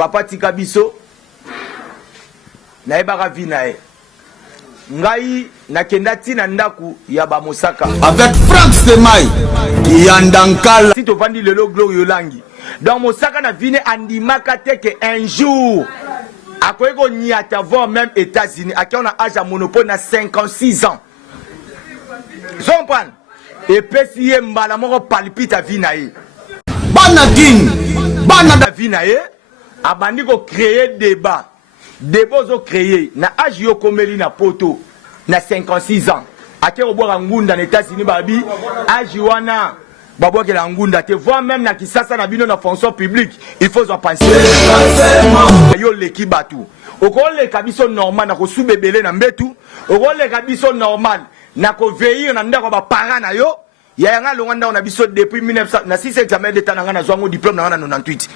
papa tika biso naebaka vi na ye ngai nakenda tina ndaku ya bamosaka avec Franck Stemai Yandankala si tovandi lelo Gloire Yolangi donc mosaka na vine andimaka te que un jour akoki koniata voir même États-Unis aki on a âge à monopole na 56 ans je comprends epesi ye mbala moko palpite a vi na ye bana king bana na vi na ye abandi ko créer débat ozo créer na âge yo komeli na poto na 56 ans ake obwaka ngunda na États-Unis babi âge wana babwake la ngunda te voir même na kisasa na bino na fonction publique il faut penser yo leki batu okoleka biso normal na kosubebele na mbetu okoleka biso normal na ko veiller na ndako ba parents na yo ya nga longa ndako na biso depuis 1900 na 6 examen d'état na nga na zwango diplôme na nga na 98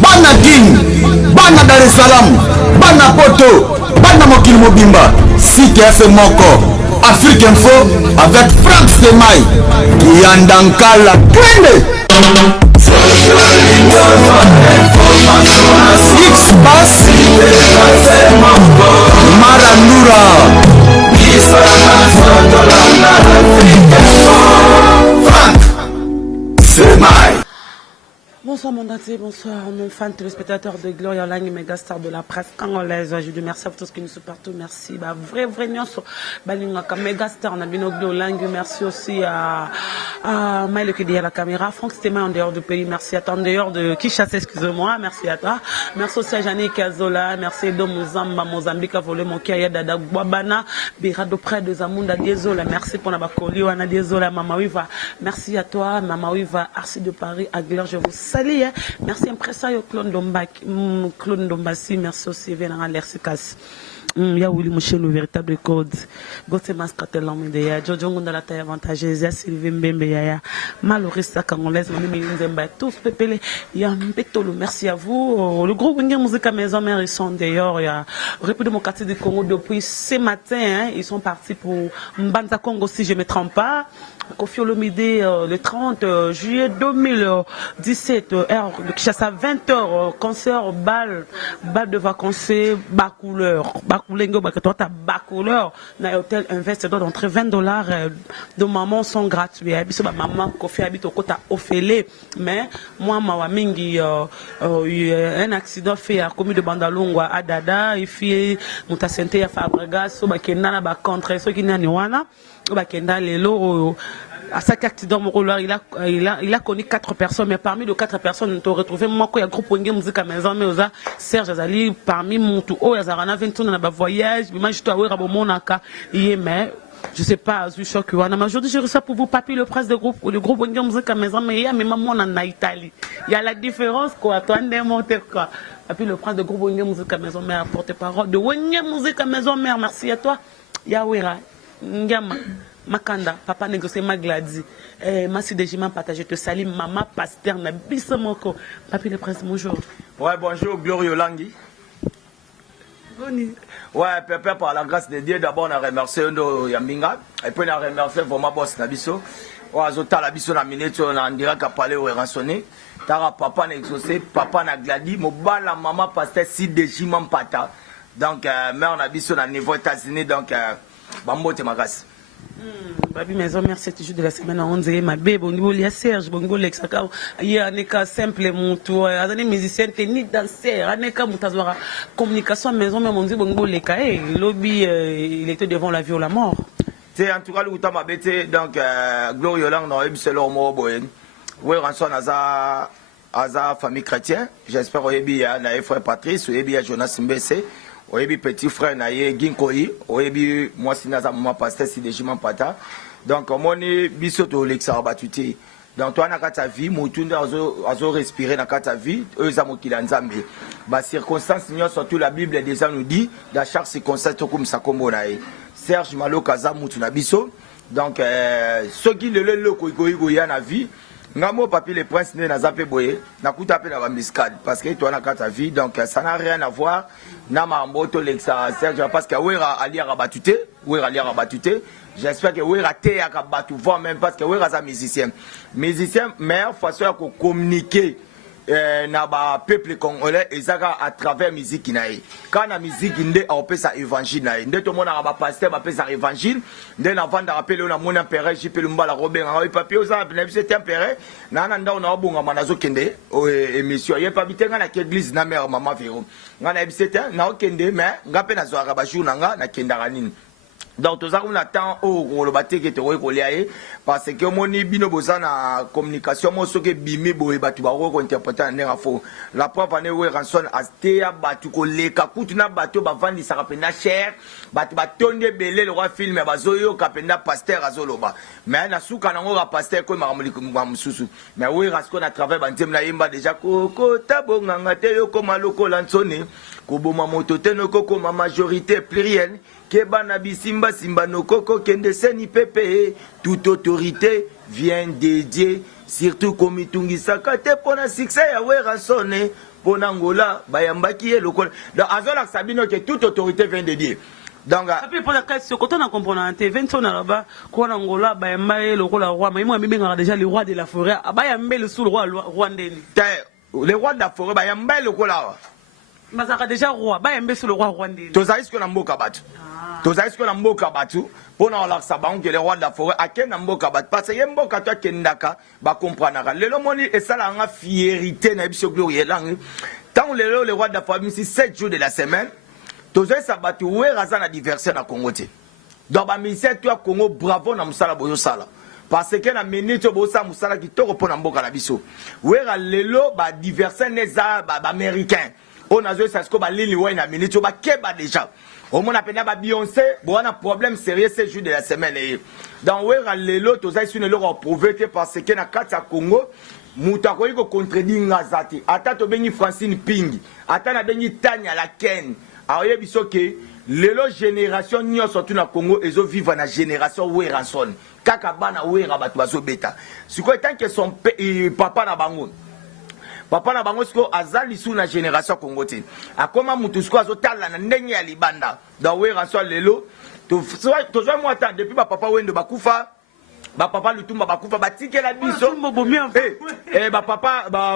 bana king bana Dar es Salaam bana poto bana mokili mobimba site FM moko Afrique Info avec Franck Stemai Yandankala twende X-Bass Marandura Franck Stemai. Bonsoir mon entier, bonsoir mon fan téléspectateur de Gloire Yolangi, méga star de la presse congolaise. Je dis merci à tous qui nous sont partout. Merci. Vrai nyonso. Balingaka méga star na bino Gloire Yolangi. Merci aussi à Maïle qui est à la caméra. Franck Stemai en dehors du pays. Merci à toi en dehors de Kinshasa, excusez-moi. Merci à toi. Merci aussi à Janine Kazola. Merci à Mozamba, Mozambique, à voler mon Kaya Dada Guabana, Birado près de Zamunda Diezola. Merci pour la bacoli, Wana Diezola, Mama Wiva. Merci à toi, Mama Wiva, Arci de Paris, à Gloire, je vous salue. Merci impresario Claude Dombassi, merci aussi Vénara Lersikas. Ya Willy Mouché, le véritable code. Gosse Mascatel Lamidea, Jojo Ngondala taille avantageuse, ya Sylvain Mbembe, ya Malorista Congolaise, Mimi Nzemba, tous pépélés, ya Mbetolo, merci à vous. Le groupe Winger Musique à Maison Mère, ils sont d'ailleurs, il y a République démocratique du Congo depuis ce matin, hein, ils sont partis pour Mbanza Congo, si je ne me trompe pas. Kofi Olomide, le 30 juillet 2017, heure de Kinshasa, 20h, concert, bal de vacances, bas couleur. Bakulengo, bas couleur. Dans l'hôtel Invest, doit entrer $20 de maman sont gratuits. Biso ba maman Kofi habite au côté Ophélie. Mais moi, ma mingi, un accident fait à commune de Bandalungwa à Dada, il fait Moutasente à Fabregas, so ba kenana ba contre, so qui n'a ni wana, ba kenda lelo. À chaque accident, il a connu 4 personnes, mais parmi les 4 personnes, nous avons retrouvé moi, il y a un groupe de musique à maison, mais aussi Serge Azali, parmi mon tout haut, il y a un voyage, mais je dois avoir mais je ne sais pas, je suis choqué. Mais aujourd'hui, je reçois pour vous, Papi, le prince de groupe, le groupe de musique à maison, mais il y a mes mamans en Italie. Il y a la différence, quoi. Toi, quoi. Papi, le prince de groupe de musique à maison, mais porte-parole de musique à maison, mère, merci à toi. Yawera, Ngama. Makanda, papa négocié Magladi, Massi Dejima partagé, te salue, maman pasteur, na bissamoko. Papi le prince, bonjour. Ouais, bonjour, Gloire Yolangi. Boni. Ouais, papa, par la grâce de Dieu, d'abord, on a remercié Yambinga, et puis on a remercié vraiment boss Nabiso. Ouais, Zota Labiso na minute, on a en direct à parler au rançonné. Tara papa négocié, papa na gladi, moba la maman pasteur si Dejima Pata. Donc, mère Nabiso na niveau États-Unis, donc, bambo te magas. Babi maison merci toujours de la semaine on dirait ma bébé au niveau de Serge bongo l'exaka il y a un cas simple mon tour azani musicien technique danseur un cas mutazwara communication maison même on dit bongo leka lobby il était devant la vie ou la mort. C'est en tout cas le temps ma bête donc Gloire Yolangi no ebise lo mo boyen we ranson aza famille chrétien j'espère oyebi ya na frère Patrice oyebi ya Jonas Mbese oyebi petit frère na ye Ginkoi oyebi moi sinaza maman pasteur si Dejima Pata donc moni biso to lexa batute donc toi na kata vie mutunda azo respirer na kata vie eza mokila nzambe ba circonstances nyo surtout la Bible déjà nous dit dans chaque circonstance comme ça kombo na ye Serge Maloka za mutu na biso donc ce qui le ko ya na vie ngamo papi le prince né na zape boye na kuta pe na bambiscade parce que toi na kata vie donc ça n'a rien à voir na mamboto lexa Serge parce que wera ali rabatute j'espère que wera te akabatu voir même parce que wera za musicien meilleure façon de communiquer na ba peuple congolais ezaka à travers musique nae quand na musique nde opesa évangile nae nde to mona ba pasteur ba pesa évangile nde na vanda rappelé na mona père JP Lumbala Robert nga papier oza na biso tempéré na nda na obunga manazo kende émission ye pa bitenga na église na mère maman Véro nga na biso na okende mais nga pe na zo ba jour nga na kendaka nini. Donc tout ça on attend au le bâti qui était relié parce que moni bino boza na communication mo soke bimi boye batu ba ko interpréter na fo la preuve ane we ranson astea batu ko leka kutuna batu ba vandi sa kapenda cher batu ba tonde belé le roi film ba zoyo kapenda pasteur azoloba mais na suka na ngo ka pasteur ko makamuli mususu mais we rasko na travers bantem na yimba déjà ko tabonga ngate yo ko maloko lansone ko boma moto tenoko ko majorité plurielle Kebana bisimba simba no koko kende seni pepe toute autorité vient dédier surtout komitungi sakate pona succès ya we rasone pona ngola bayambaki e lokola donc azola sabino que toute autorité vient dédier donc après pour la question quand on a compris en TV on a là-bas quoi ngola bayamba lokola roi mais moi même déjà le roi de la forêt bayamba le sous le roi rwandais le roi de la forêt bayamba lokola Mazaka déjà roi bayamba sous le roi rwandais to zaïs ko na mboka batu to zaïs ko na mboka batu pona la sabango que le roi de la forêt akena mboka batu parce que mboka to kendaka ba comprendre lelo moni et ça la nga fierté na biso gloire lang tant lelo le roi de la forêt si 7 jours de la semaine to zaïs sabatu we raza na diverser na Congo te donc ba ministère to Congo bravo na musala boyo sala parce que na minute bosa musala kitoko pona mboka na biso we ra lelo ba diverser neza ba américain on a joué ça ce que ba lili ouais na minute ba keba déjà au moins appelé ba Beyoncé bon on a problème sérieux ces jours de la semaine dans we ra lelo to za sur le leur prouver parce que na kata Congo muta ko iko contredire ngazati ata to bengi Francine Ping ata na bengi Tanya la Ken aye biso ke lelo génération nyo surtout na Congo ezo vivre na génération we ranson kaka bana we ra batu bazo beta siko tant que son papa na bango papa na bango siko azali sous na génération Congo te akoma mutu siko azotala na ndenge ya libanda da we ranso lelo to zo moi tant depuis papa wendo bakufa ba papa lutumba bakufa batikela biso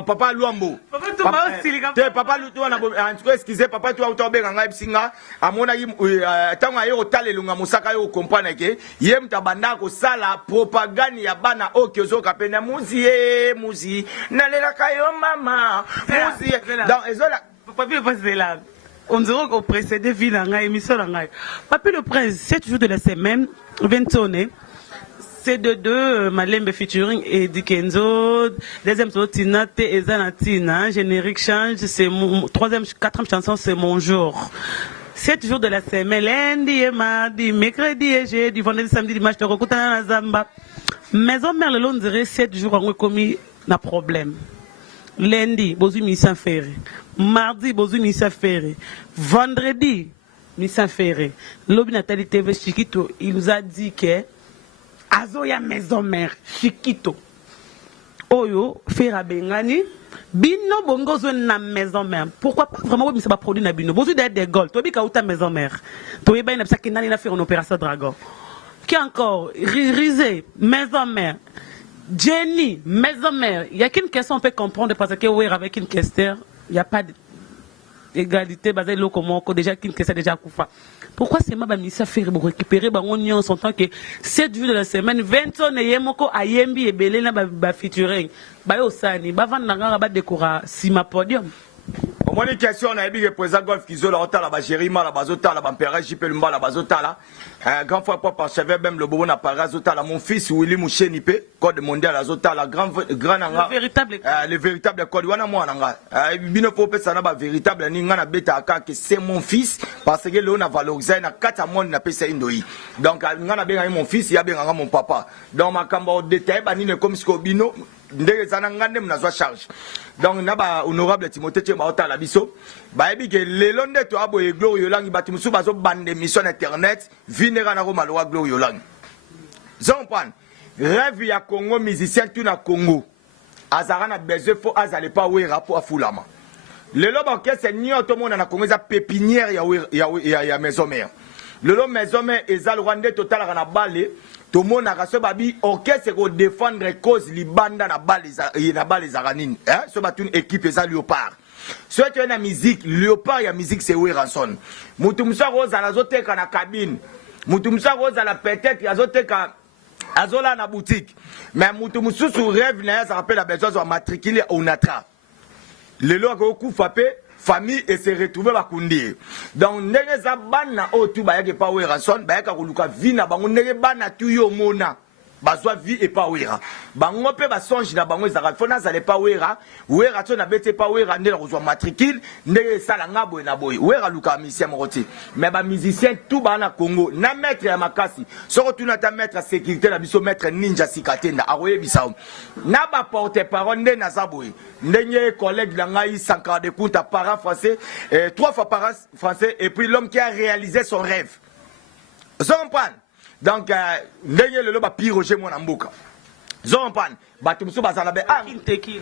papa luambo papa lutumba na en tout cas excusez papa tu autobenga ngai bisinga amona tango ayo otalelunga musaka yo comprendre ke yem tabanda ko sala propagande ya bana okyozo kapena muzi nalela kayo mama muzi dans ezola papa passer là on dirait qu'on précédait ville en émission en Papi le Prince 7 jours de la semaine 20 tonnes c'est de deux Malembe featuring et Dikenzo deuxième tour Tina T et Zanatina générique change c'est mon troisième quatrième chanson c'est mon jour 7 jours de la semaine lundi et mardi mercredi et jeudi vendredi samedi dimanche te rekutana na Zamba maison mère le long dirait 7 jours en commis na problème lundi bozu mission ferré mardi bozu mission ferré vendredi mission ferré Lobi Nathalie TV Chiquito il nous a dit que Azoya maison mère Chiquito Oyo Fera Bengani Bino bongo zo na maison mère pourquoi pas vraiment mais ça va produire na bino bozu des gold to bi ka uta maison mère to yeba ina psaki nani na faire une opération dragon qui encore Rizé maison mère Jenny maison mère il y a qu'une question on peut comprendre parce que oui avec une question il y a pas d'égalité basée là comment déjà qu'une question déjà koufa. Pourquoi c'est ma ministère faire pour récupérer on son temps que 7 jours de la semaine 20 tonnes yemoko ayembi ebele na ba featuring ba yo sani ba vanda nga ba décora si ma podium au moins une question on a dit que président Golf Kizo la hôtel la Bagérima la bazota la Bampera JP Lumba la bazota la grand frère papa cheveux même le bobo na parazota la mon fils Willy Mouchenipe code mondial la zota la grand nanga le véritable code wana moi nanga bino popé ça na ba véritable ninga na beta aka que c'est mon fils parce que le on a valorisé na 4 mois na pesa indoi donc nga na benga mon fils ya benga mon papa donc makamba détail ba ni comme ce bino ndenge zana ngande mnazwa charge donc naba honorable Timothée Tchemba otala biso ba ebi ke lelo nde to abo e Gloire Yolangi bati musu bazo bande mission internet vinera na Roma lo Gloire Yolangi zon pan rêve ya Congo musicien tout na Congo azara na besoin fo azale pas we rapport afulama lelo ba ke c'est nyoto mona na Congo za pépinière ya maison mère lelo maison mère ezal rwandais total na balé tout le monde a babi orchestre ko défendre cause libanda na bal les aranines hein so batune équipe eza Léopard so tu na musique Léopard ya musique c'est Weranson mutu musa roza na zoteka na cabine mutu musa roza la peut-être azoteka azola na boutique mais mutu mususu rêve na ça rappelle la besoin de matriculer au Natra lelo ko kufa pe famille et se retrouver bakundi donc ndenge za bana o tu ba yake pa Weranson ba yaka kuluka vina bango ndenge bana tu yo mona bazwa vie et pas wera bango pe ba songe na bango ezaka fona za le pa wera to na bete pa wera ndela kozwa matricule ndenge sala ngabo na boy wera luka musicien mokoti mais ba musicien tout ba na Congo na maître ya makasi soko tu na ta maître sécurité na biso maître ninja sikatenda aroye bisao na ba porte parole ndé na zaboy ndenge collègue la ngai Sankara de Kunta parent français 3 fois parent français et puis l'homme qui a réalisé son rêve vous comprenez donc ndenge lelo ba piroger mon amboka zompan batumso bazala be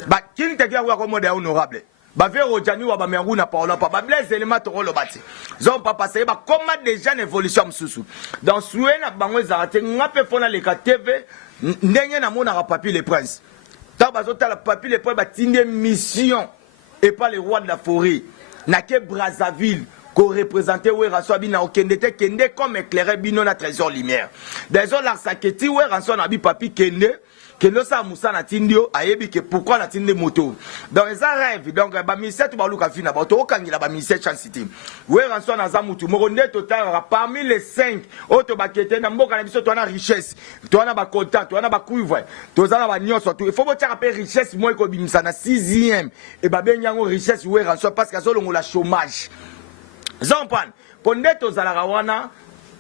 ba kintekila kwa mode honorable ba vero jani wa ba mengu na paola pa ba blaze élément to lo bati zompa passer ba comment déjà une évolution msusu donc soué na bango zarate ngape fona le ka TV ndenge na mona ra papier les princes ta bazota la papier les princes ba tinde mission et pas les rois de la forêt na ke Brazzaville qu'on représentait Weranson bina okendete kende comme éclairer bino na trésor lumière des autres la saketi Weranson abi papi kende kendo sa musa na tindio ayebi que pourquoi na tinde moto donc ça rêve donc ba ministère to baluka fina ba to okangila ba ministère chancity Weranson na za mutu moko nde total parmi les 5 auto bakete na mboka na biso to na richesse to na ba content to na ba cuivre to za na ba nyonso to il faut botia pe richesse moi ko bimisa na 6e et ba benyango richesse Weranson parce que azolongo la chômage Zampan, pondeto zalarawana,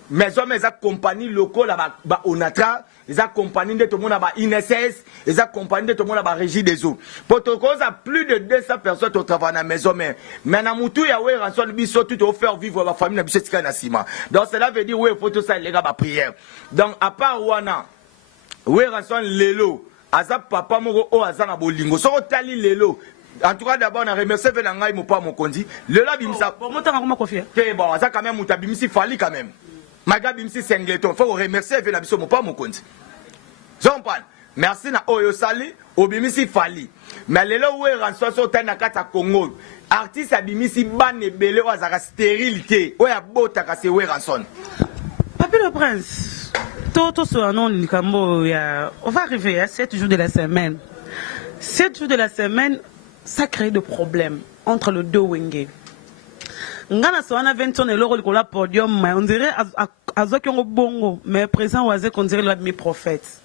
maison mais compagnie locale ba Onatra, les compagnie de tout le monde ba INSS, les compagnie de tout le monde ba régie des eaux. Protocole a plus de 200 personnes au travail dans la maison mais na mutu ya Weranson biso tout au faire vivre la famille na biso tika na sima. Donc cela veut dire ouais faut tout ça les gars ba prière. Donc à part wana Weranson lelo, azap papa moko o azana bolingo. So tali lelo en tout cas d'abord on a remercié Venangai mon pas mon kondi le la bimsa bon montant comment confier que bon ça quand même muta bimsi fali quand même maga bimsi singleton faut remercier Venabiso mon pas mon kondi Jean Paul merci na oyo sali obimisi fali mais le lo Weranson so tana kata Congo artiste abimisi ban ebele wazaka stérilité oya botaka se Weranson Papi le prince tout ce nom likambo ya on va arriver à 7 jours de la semaine 7 jours de la semaine ça crée des problèmes entre les deux Wenge. Ngana soana 20 ans et l'euro de la podium, mais on dirait à bongo, mais présent oisé qu'on dirait le prophète.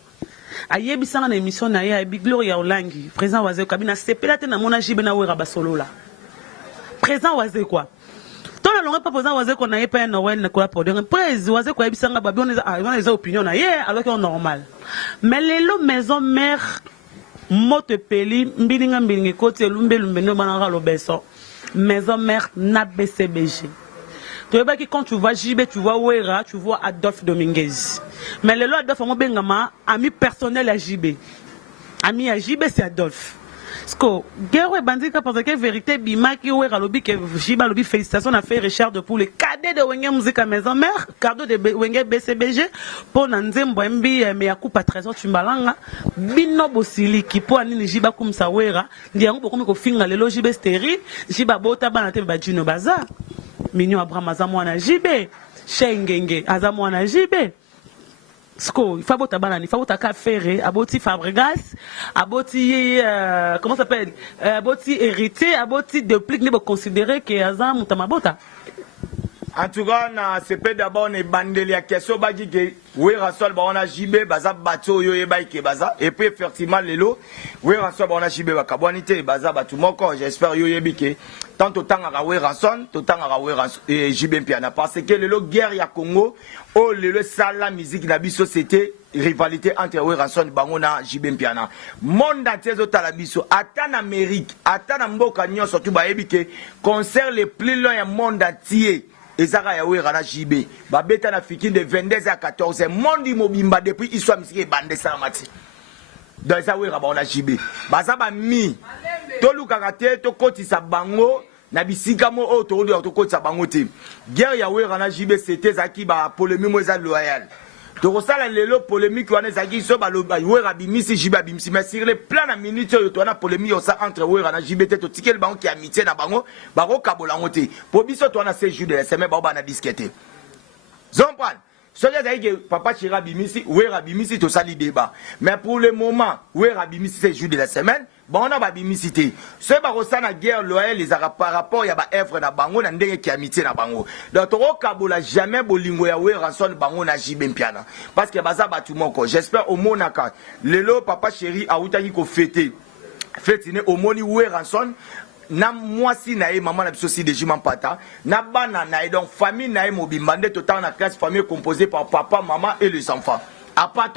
Aïe bisanga na émission na ya bi Gloria Olangi, présent oisé kabina sepelate na mona jibena wera basolo là. Présent oisé quoi? Toi le long pas présent oisé qu'on a pas Noël na quoi podium. Présent oisé quoi bisanga babi on les opinions na hier alors qu'on normal. Mais les lo maison mère mote peli mbilinga mbilinga kote lumbe lumbe no bananga lobeso maison mère na BCBG tu vois que quand tu vois JB tu vois Wera tu vois Adolphe Dominguez mais le lot Adolphe mo bengama ami personnel à JB ami à JB c'est Adolphe Sko, guerre bandika parce que vérité bimaki Wera lobi que JB lobi félicitations a fait Richard pour le cadet de Wenge musique à maison mère cadeau de Wenge BCBG pour nanzembo mbi me yakupa trésor tumbalanga bino bosili ki po anini JB comme ça Wera ndiango bokomi ko finga lelo JB stérile JB bota bana te bajino baza minyo Abraham azamwana JB Shengenge azamwana JB Sko, il faut boter banane, il faut boter café, aboti Fabregas, aboti comment ça s'appelle, aboti héritier, aboti de plus que considérer que azam mutamabota. En tout cas, c'est peut d'abord une bandeli à question bagi que Weranson ba on a JB baza bato yo yeba ke baza et puis effectivement lelo Weranson ba on a JB ba kabonité baza batu moko j'espère yo yebi ke tant autant à Weranson autant à Weranson et JB piana parce que lelo guerre ya Congo oh lelo sala musique na biso c'était rivalité entre Weranson bango na JB piana monde entier zotala biso ata en Amérique ata na mboka nyonso tu ba yebi ke concert le plus long ya monde entier Ezara ya Wera na JB ba beta na fikin de 22 à 14 monde mobimba depuis histoire musique bande salamati dans za Wera ba on a JB baza ba mi to luka te to kotisa bango na bisika mo o to kotisa bango te guerre ya Wera na JB c'était zaki ba polémique mo za loyal tokosala lelo polémique wana ezalaki so baloba wera bimisi jibe abimisi mais sur le plan na minute oyo towana polémique osa entre wera na jibe te totikeli bango ki amitié na bango bakokabola yango te po biso towana 16 jours de la semaine bao bana disquete zompane soki ezalaki ke papa chira bimisi wera bimisi tosali débat mais pour le moment wera bimisi 16 jours de la semaine bon na babimisi te soki bakosala guerre loyale ezaka par rapport ya baevre na bango na ndenge ki amitié na bango donc tokokabola jamais bolingo ya weranson bango na jibe mpiana parce que baza batu moko j'espère omonaka lelo papa chéri autaki kofete feti ne omoni weranson na mwasi na ye maman na biso si deji mampata na bana na ye donc famille na ye mobimba nde totala na classe famille composée par papa maman et les enfants à part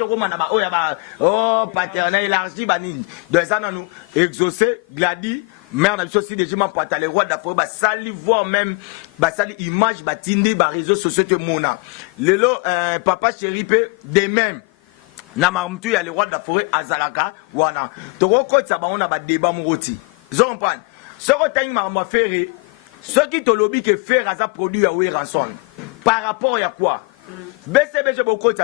paternel élargi banine donc ça nous exaucé gladi mère na biso si deji mampata les rois d'Afrique ba sali voir même ba sali image ba tindi ba réseaux sociaux te mona lelo papa chéri pe de même na mamtu ya les rois d'Afrique azalaka wana toko ça ba on a ba débat muroti zo comprendre. Ce que tu as fait, ce qui te lobby que faire à produit à Weranson. Par rapport à quoi? BCBG beaucoup de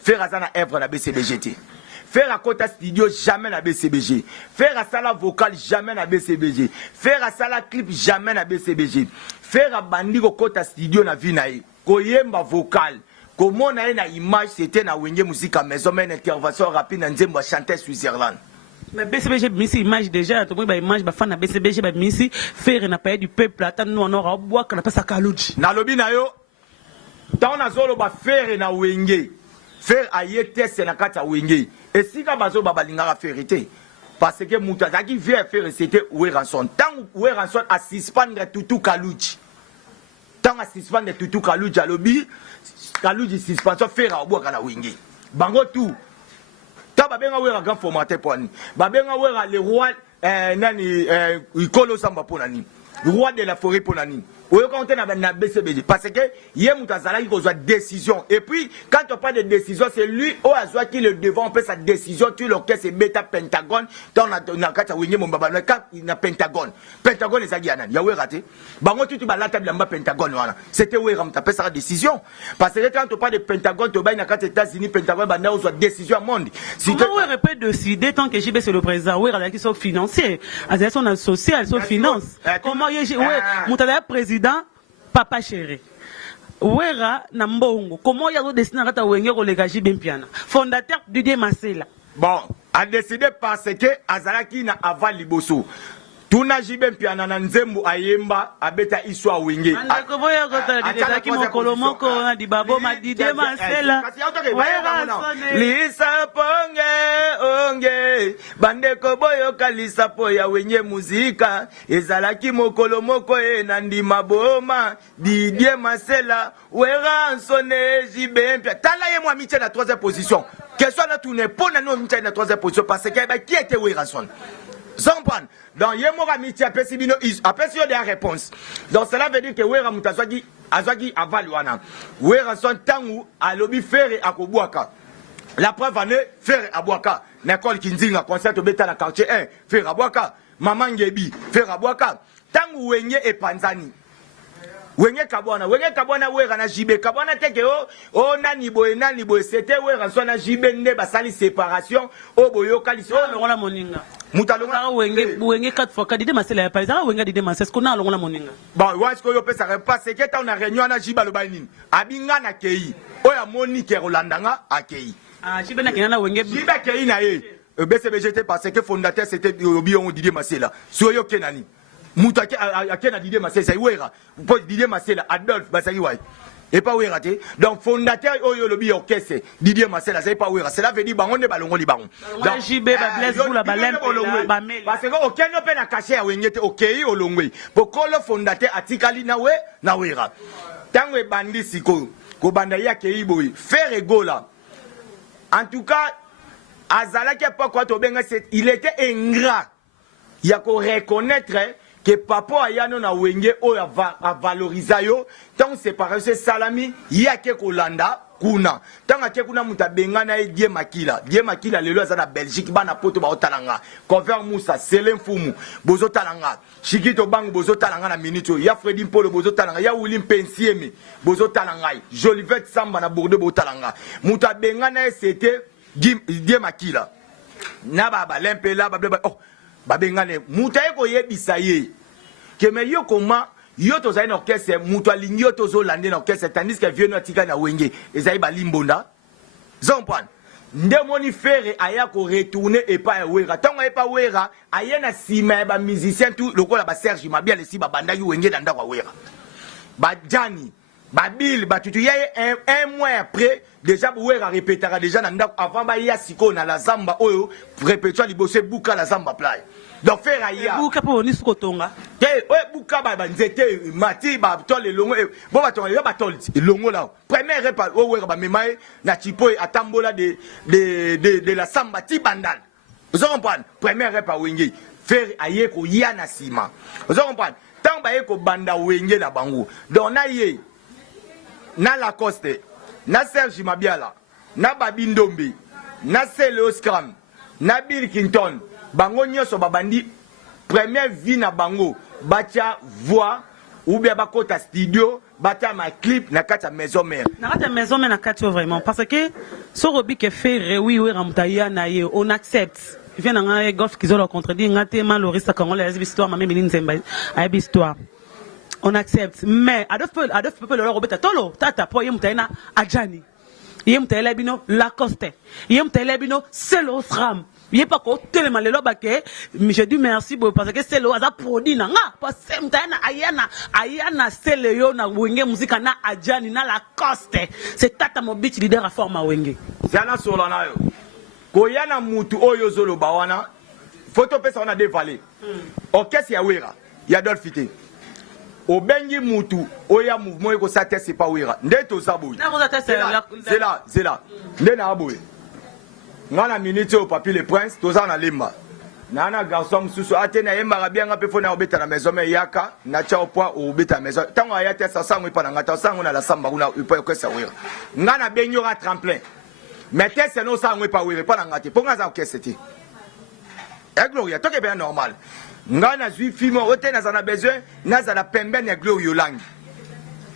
faire à ça na œuvre na BCBGT. Faire à côté studio jamais na BCBG. Faire à ça la vocale jamais na BCBG. Faire à ça la clip jamais na BCBG. Faire à bandi au côté studio na vinae. Koyemba vocal. Comment on a une image c'était na wenge musique à maison mais une intervention rapide na nzembo chanter Switzerland. Mais BCBG misi image déjà to ba image ba fan na BCBG ba misi faire na paye du peuple attend nous on aura bois kana pesa kaluji na lobi na yo ta on azolo ba faire na wenge faire ayete c'est na kata wenge et si ka bazo ba balingaka vérité parce que muta zaki vient faire c'était weranson tant weranson a suspendre tutu kaluji tant a suspendre tutu kaluji alobi kaluji suspension faire a bois kana wenge bango tout ta babenga wera grand formateur poni babenga wera le roi nani ikolo samba ponani roi de la forêt ponani oyo quand on a na BCBG parce que yé mutazala qui kozwa décision et puis quand on parle de décision c'est lui au azwa qui le devant on peut sa décision tu l'orchestre bêta pentagone dans na kata wenye mbaba na pentagone ezaki anani ya wera te bango tu ba la table ya pentagone wana c'était wera mutapesa sa décision parce que quand on parle de pentagone to ba na kata États-Unis pentagone banda ozwa décision monde si tu wera peut décider tant que JB c'est le président wera qui sont financiers azali son associé son finance comment mutazala président papa chéri wera na mbongo comment ya do dessiner kata wenge ko lega jibe mpiana fondateur Didier Masela bon a décidé parce que azalaki na aval liboso tuna jibe mpiana na nzembo ayemba abeta iswa wenge andako boya kota didaki mokolo moko na dibabo ma Didier Masela lisa ponge onge bandeko boyo kalisa po ya wenye muzika ezalaki mokolo moko e na ndima boma Didier Masela wera nsone jibe mpia tala ye moi mitie na 3e position question na tourner pour na no mitie na 3e position parce que ba qui était wera son Zampan, dans Yemora Miti apesi bino apesi yo de réponse. Donc cela veut dire que wera mutazwaki azwaki avaluana. Wera son tangu alobi faire akobwaka. La preuve en est faire abwaka. N'école Kinzinga concert au beta na quartier 1 faire abwaka. Maman Ngebi faire abwaka. Tangu wenye e panzani. Wenye kabwana wera na jibe kabwana teke o nani boye c'était wera so na jibe nde basali séparation o boyo kaliso longola moninga mutalonga wenge 4 fois Didier Masela ya paisa wenga Didier Masela est-ce qu'on a longola moninga bon ouais est-ce que yo pesa parce que ta na réunion na jiba lo banini abinga na kei oya Monique Rolandanga akei jibe na kinana wenge jiba kei na ye BCBGT parce que fondateur c'était Obion Didier Masela soyo kenani muta akena Didier Masela c'est wera pour Didier Masela Adolphe basaki wai et pas wera te donc fondateur oyo lobi orchestre Didier Masela c'est pas wera cela veut dire bango ne balongoli bango donc JB ba blesse pour la balem ba meli parce que aucun open na caché ya wengete okay olongwe pour le fondateur atikali na wera tango e bandi siko ko banda ya kei boy faire egola en tout cas azala qui pas quoi to benga il était ingrat il y a qu'on reconnaître que papa ayano na wenge o ya valoriser yo tant séparation salami yake kolanda kuna tant ake kuna muta bengana e die makila lelo aza na Belgique bana poto ba otalanga Cover Moussa Selen Fumu bozo talanga Chikito Bang bozo talanga na minute ya Freddy Mpolo bozo talanga ya William Pensieme bozo talanga Jolivet Samba na Bordeaux bozo talanga muta bengana e c'était die makila na baba lempela baba oh babengane muta eko yebisa ye que me yo koma yo tozali na orchestre mutu alingi yo tozolande na orchestre tandis que vieux no atika na wenge ezali balimbonda zompana nde moni fere aya ko retourner epa ya wera ntango epa wera aye na nsima ya bamusicien tout lokola baserge mabia lesi babandaki wenge na ndako ya wera bajani babil batutu yaye un mois après déjà wera répétera déjà na ndako avant baya siko na la zamba oyo répétition liboso buka la zamba play donc faire aya buka po ni sukotonga te buka ba nzete mati ba tole longo bo ba tonga yo ba tole longo là premier repas o wera ba memaye na tipo atambola de la samba ti bandal vous comprenez premier repas wenge faire aye ko ya na sima vous comprenez tant ba ye ko banda wenge na bango donc na ye na Lacoste na Serge Mabiala na Babindombe na Sele Scram na Bill Clinton bango nyonso babandi première vie na bango batia voix ou bien bakota studio batia ma clip na kata maison mère na kata maison mère na kata vraiment parce que so robi ke fait oui ramtaya na ye on accepte vient na golf qui ont contredit ngate malorista congolais histoire mame minine zemba a histoire on accepte mais adof peu le robeta tolo tata po yemtaina ajani yemtaila bino Lacoste yemtaila bino Selo Sram yé pas ko tellement le lobake je dis merci parce que c'est le hasard produit na nga parce que mtaina ayana Sele yo na wenge musique na ajani na Lacoste c'est tata mo beach leader à forma wenge zana solana yo koyana mutu oyo zolo bawana photo pesa on a dévalé orchestre ya wera ya dolfité obengi mutu oya mouvement eko sa test pas wera ndeto saboyi c'est là ndena aboye ngana minute au papier le prince toza na lemba nana garçon mususu atena yemba bien nga pe fona obeta na maison mais yaka na cha opwa obeta maison tango ya test sango ipa na ngata sango na la samba kuna ipa ko sa wera ngana benyo ra tremplin mais test no sango ipa wera pa na ngati ponga za okeseti e gloria to ke bien normal ngana zui fimo ote na zana besoin na zana pembeni ya Glorio Lang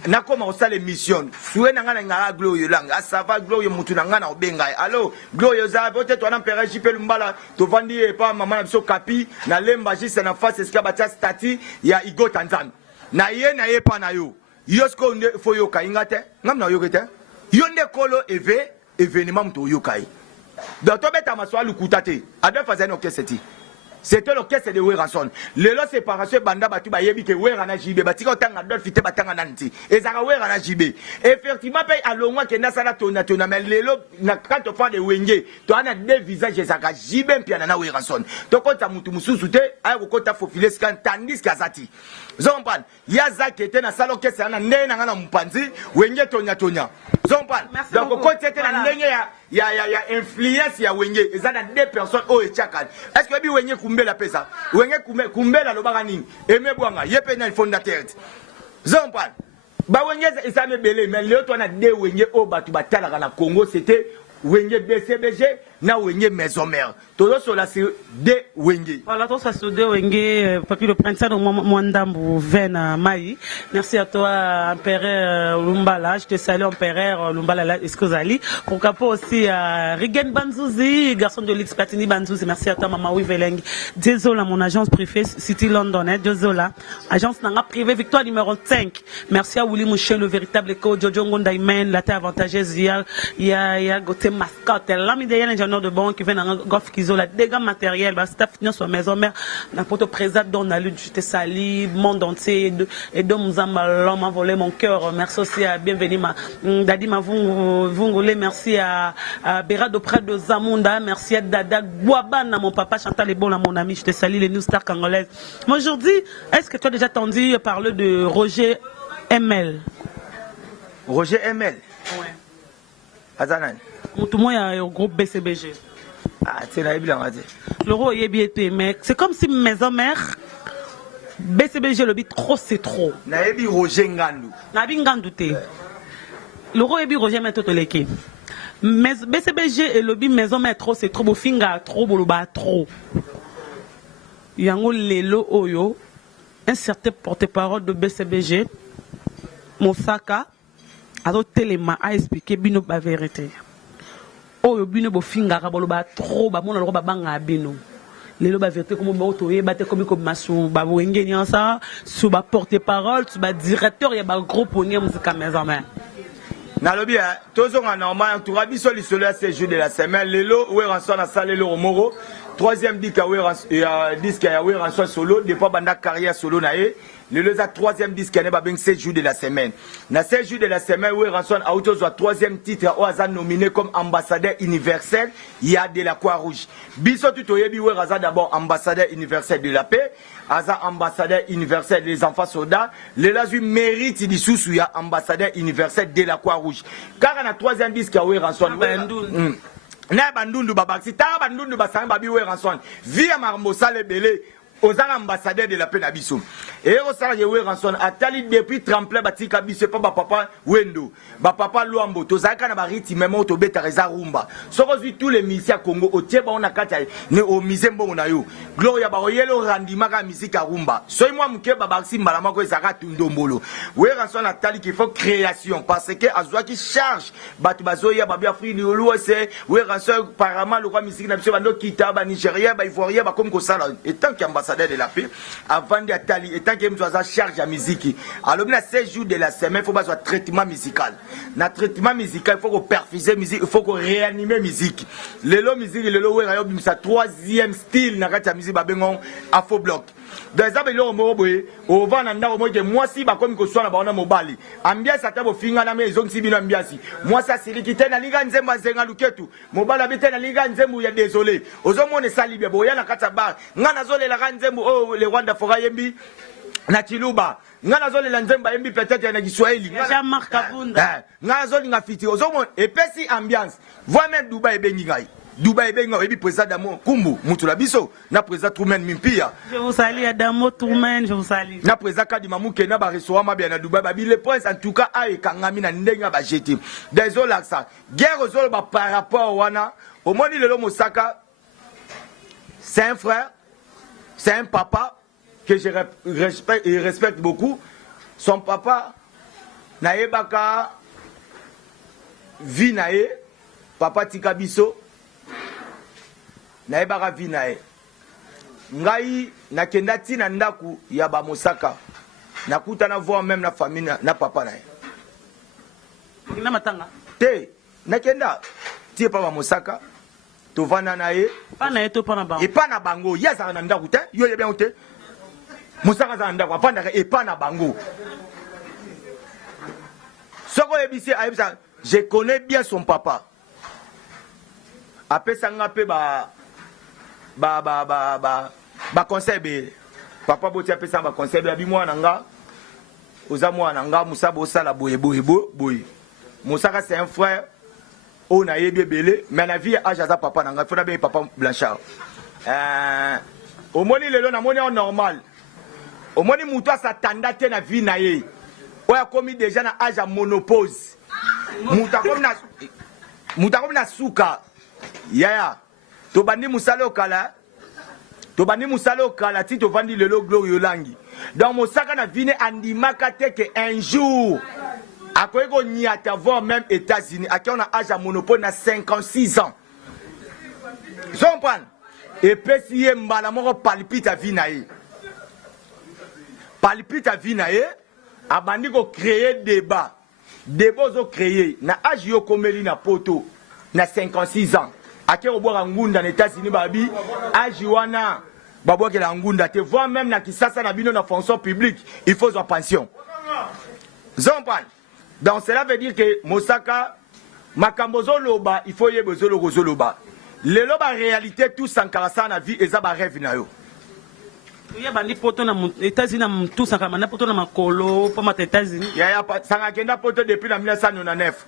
na koma osale mission suwe na ngana ngara Glorio Lang asava Glorio mutu na ngana obenga allo Glorio za ote to na pere jipe lumbala to vandi e pa mama na biso kapi na lemba jisa na face eska batia stati ya Igo Tanzan na ye pa na yo yosko nde fo yo kainga te ngam na yo kete yo nde kolo événement mutu yo kai donc to beta maswa lukuta te ade fazani okeseti. C'était l'orchestre de Weranson. Le lot séparation banda batu ba yebi ke Werana JB batika otanga dot fité batanga nanti. Ezaka Werana JB. Effectivement paye alongwa ke na sala tona mais le lot na quand on parle de wenge, to ana deux visages ezaka JB mpiana na Weranson. To kota mutu mususu te ay ko kota fofile skan tandis kazati. Zompan, yaza qui était na sala orchestre ana ndena ngana mpanzi wenge tonya. Zompan. Donc côté était na ndenge ya influence ya wenge ezana deux personnes o echakal. Est-ce que bi wenge kumbela pesa wenge kumbela lobaka nini eme bwanga yepe na fondateur zompan ba wenge isame belé mais le to na de wenge o batu batala na Congo c'était wenge BCBG na wenge maison mère todo sola c'est de wenge voilà tout ça c'est de wenge papi le prince dans Mwandambu Vena Mai merci à toi empereur Lumbala je te salue empereur Lumbala excusez pour capo aussi Rigen Banzuzi garçon de l'expertini Banzuzi merci à toi maman Wiveleng désolé mon agence privée City London désolé agence nanga privée Victoire numéro 5 merci à Willy Mouché le véritable éco Jojo Ngondaimen la terre avantageuse il y a goté mascotte l'ami de l'ingénieur de banque qui vient dans golf qui ont la dégâts matériels bah staff sur maison mère n'importe présent dans la lutte je te salue monde entier et de Mzamba l'homme a volé mon cœur merci aussi à bienvenue ma Dadi ma vungolé merci à Béra auprès de Zamunda merci à Dada Boabana mon papa Chantal est bon là mon ami je te salue les New Stars congolaises aujourd'hui est-ce que tu as déjà entendu parler de Roger ML Roger ML ouais Azanan tout le monde est au groupe BCBG. Ah, c'est la Bible, on va dire. Le roi est bien, mais c'est comme si maison mère BCBG le bit trop c'est trop. Na yebi Roger Ngandu. Na bi Ngandu te. Le roi yebi Roger met tout leki. Mais BCBG et le bit maison met trop c'est trop bo finga trop boloba trop. Yango lelo oyo un certain porte-parole de BCBG Mosaka a téléma a expliqué bino ba vérité. Oyo bino bo finga ka boloba trop ba mona ba banga bino. Lelo ba vérité comme moto e baté comme maçon ba wengeni ça sous ba porte-parole sous ba directeur ya ba groupe onye musique maison main. Nalobi tozonga normal tout rabiso li solo ce jour de la semaine lelo we ranso na salle le Romoro troisième disque ya we ranso solo depuis banda carrière solo na e lelo za troisième disque ne ba ben 7 jours de la semaine na 7 jours de la semaine we ranso a auto zo troisième titre o aza nominé comme ambassadeur universel ya de la Croix-Rouge biso tout oyebi we raza d'abord ambassadeur universel de la paix aza ambassadeur universel des enfants soldats le lazu mérite di susu ya ambassadeur universel de la Croix-Rouge car na troisième disque ya we ranso na bandundu babaki ta bandundu basanga babi we ranson via marmosa le belé aux ambassadeurs de la paix na biso et au sala we ranson atali depuis tremplin batika biso pas papa wendo ba papa luambo tozaka na bariti même to beta reza rumba soko zi tous les musiciens Congo o tieba on akata ne o mizembo na yo gloria ba yelo randima ka musique rumba so moi muke babaki mbala mako ezaka tundombolo we ranson atali qu'il faut création parce que azwa qui charge batu bazoya babi afrique l'ouest we ranson apparemment le roi musique na biso bando kita ba Nigeria ba Ivoirien ba comme ko sala et tant qu'ambassadeur de la paix avant d'Atali et tant que nous avons charge à musique alors na 16 jours de la semaine il faut pas un traitement musical na traitement musical il faut qu'on perfuser musique il faut qu'on réanimer musique lelo musique lelo we rayo bimisa troisième style na kati ya musique babengon afro block dans ça lelo mo boye o vana ndako mo ke moi si ba comme ko sona ba ona mobali ambiance atabo finga na mezo nsibino ambiance moi ça silikite na linga nzemba zenga luketu mobali abite na linga nzembu ya désolé ozo mone sali be boya na kata bar ngana zole la nzembu oh le Rwanda fora yembi na Chiluba ngana zole la nzemba yembi peut-être na Kiswahili Jean-Marc Kabunda ngana zole ngafiti ozo mone epesi ambiance voit même Dubaï bengi ngai Dubaï benga ebi président Damo Kumbu mutula biso na président Truman Mimpia je vous salue Adamo Truman je vous salue na président Kadima Mukena ba restaurant mabia na Dubaï babi le prince en tout cas ay kangami na ndenga ba jeté désolé ça guerre ozolo ba par rapport wana au moni lelo Mosaka c'est un frère c'est un papa que je respecte et respecte beaucoup son papa naebaka vinae papa Tikabiso na ebaka vinae ngai nakenda tina ndaku ya ba Mosaka nakuta na voir même na famille na papa nae na matanga te nakenda tie pa ba Mosaka to vana nae pa na eto pa na bango e pa na bango yaza na ndaku te yo ye bien te Mosaka za ndaku apanda e pa na bango soko ebisi aibisa je connais bien son papa apesa nga pe ba conseil be papa boti apesa ba conseil be abi mwana nga oza mwana nga musabo sala boye Mosaka c'est un frère on a yebi belé mais na vie âge za papa nga fona be papa Blanchard au moni lelo na moni en normal au moni muto s'attenda te na vie na ye oya komi déjà na âge à monopause muta comme na suka yaya to bandi musalo kala ti to vandi lelo Gloire Langi donc Mosaka na vine andimaka te que un jour akoye ko nyata voir même États-Unis a on a âge à monopole na 56 ans je comprends et pesi mbala moko palpite vinae abandi ko créer débat zo créer na âge yo komeli na poto na 56 ans akero boka ngunda na États-Unis babi âge wana baboke la ngunda te voir même na Kisasa na bino na fonction publique il faut sa pension zompan donc cela veut dire que Mosaka makambo zoloba il faut yebo zoloba lelo ba réalité tout sankarasa na vie eza ba rêve na yo ya bandi poto na États-Unis na tout sankamana poto na makolo pa mata États-Unis ya sanga kenda poto depuis na 1999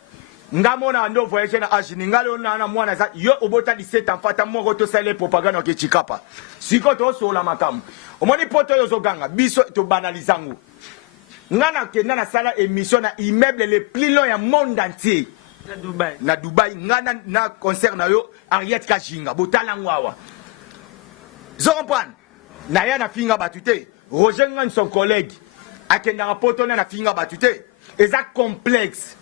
ngamona ando voyage na Agini ngalo na mwana za yo obota 17 ans fata moko to sale propagande ke chikapa siko to so la makam omoni poto yo zoganga biso to banalizangu ngana kenda na sala émission na immeuble le plus long ya monde entier na Dubai ngana na concert na yo Ariette Kajinga botala ngwawa zo comprendre na ya na finga batute Roger Ngan son collègue akenda poto na finga batute eza complexe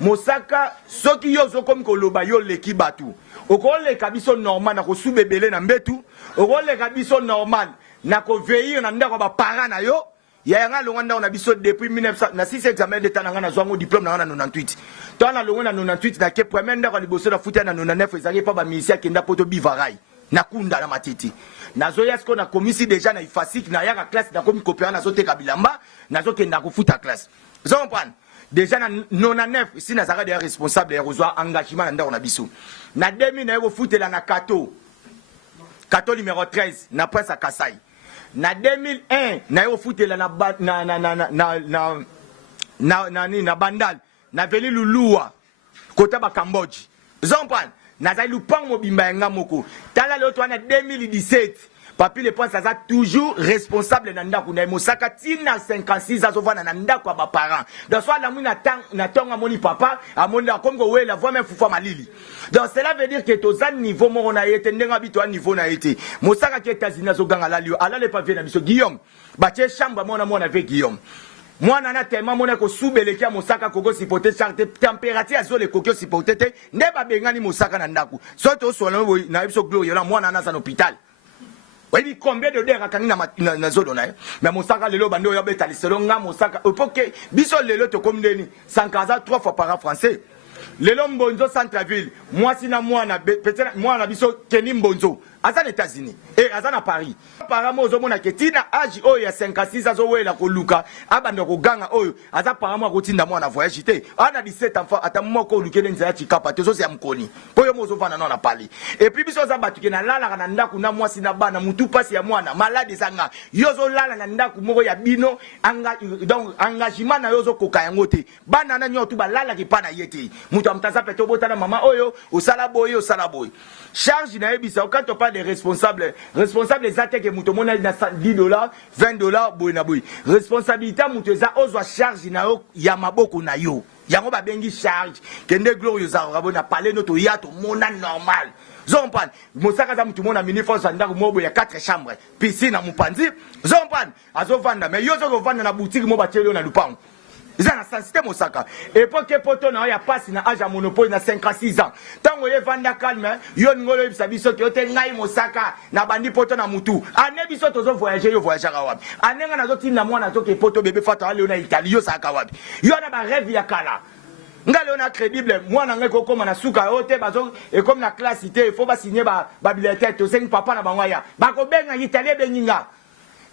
Mosaka soki yo zo comme koloba yo leki batu okole kabiso normal na ko subebele na mbetu okole kabiso normal na ko veiller na ndako ba parents na yo ya nga longa ndako na biso depuis 1900 na 6 examen d'état na nga na zwango diplôme na nga na 98 to na longa na 98 na ke premier ndako liboso na futa na 99 ezali pa ba ministère kenda poto bivarai na kunda na matiti na zo yasko na komisi déjà na ifasik na ya classe na komi copier na zo te kabilamba na zo kenda ko futa classe zo comprendre. Déjà na 99 ici na zaka des responsables ya rezoa engagement na ndako na biso na 2000 na yo futela na kato numéro 13 na presse à Kasai na 2001 na yo futela na Bandal na veli luluwa kota ba Cambodge zompane na za lupang mobimba nga moko tala le to na 2017 Papi le point ça toujours responsable na ndako na Mosaka tina 56 azovana na ndako ba parents. Donc soit la muna na tonga moni papa amoni comme go la voix même fufa malili. Donc cela veut dire que toza niveau mo na yete ndenga bito niveau na yete. Mosaka ki États-Unis azoganga la lio ala le papier na biso Guillaume. Batie chambre mona avec Guillaume. Moi nana tellement mona ko subeleki ya Mosaka kogo sipote charte température azo le kokyo sipote te ndeba bengani Mosaka na ndako. Soit to so na biso Gloria na moi nana za hôpital. Oui, combien de dères à na zone na mais Mosaka lelo bando yo betali selon nga Mosaka opoke biso lelo to comme deni 100 3 fois par an français lelo mbonzo centre-ville moi sina moi na peut-être moi na biso Keni mbonzo asa les États-Unis et asa na Paris apparemment ozomona ke tina age oyo ya 56 azowela ko luka abanda ko ganga oyo asa apparemment ko tinda moi na voyage te ana 17 enfants ata moko lukele nzela chikapa te so ya mkoni poyo mozo vana na Paris et puis biso za batuke na lala na ndaku na mwasi na bana mutu pasi ya mwana malade zanga yozo lala na ndaku moko ya bino donc engagement na yozo koka yango te bana na nyoto ba lala ki pana yete mutu amtaza peto botana mama oyo osala boy charge na ebisa quand on parle des responsables les attaques que mutu mona na $10 $20 boy na boy responsabilité mutu za ozwa charge na yo ya maboko na yo yango ba bengi charge kende glorieux za rabona parler notre yato mona normal zompan Mosaka za mutu mona mini force ndako mobo ya 4 chambres piscine na mupanzi zompan azovanda mais yozo govanda na boutique mo ba telo na lupango ils ont un système Mosaka et pour que poto na ya passe na âge à monopole na 56 ans tango ye vanda calme yo ngolo yebisa biso ke ote ngai Mosaka na bandi poto na mutu ane biso tozo voyager yo voyager wapi anenga na zoti na mwana to ke poto bébé fata ale na Italie yo saka wapi yo na ba rêve ya kala ngalo na crédible mwana ngai ko koma na suka ote bazo et comme na classe ité il faut ba signer ba bibliothèque to sing papa na bangwaya ba ko benga Italie beninga.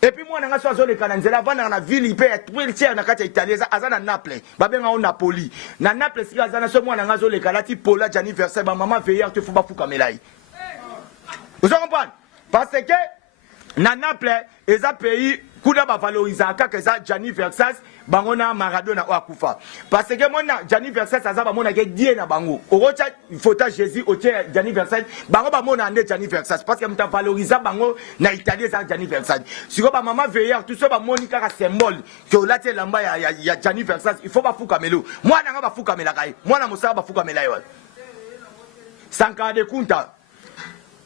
Et puis moi nga sozo le kananzela vana na ville ipe ya twelche na kati ya Italie azana Naples babenga o Napoli na Naples si azana so mwana nga zo le kalati pola anniversaire ba maman veilleur te faut ba fuka melai. Vous comprenez parce que na Naples eza pays kuda ba valoriser kaka eza Gianni Versace bangona Maradona o akufa parce que mona Gianni Versace azaba mona ke die na bango okocha photo Jésus otie Gianni Versace bango ba mona ande Gianni Versace parce que mta valoriser bango na Italie za Gianni Versace siko ba maman veilleur tout ça ba monika ka symbole que olate lamba ya Gianni Versace il faut ba fuka melo mwana nga ba fuka mela kai mwana musaba ba fuka mela yo Sankara de Kunta.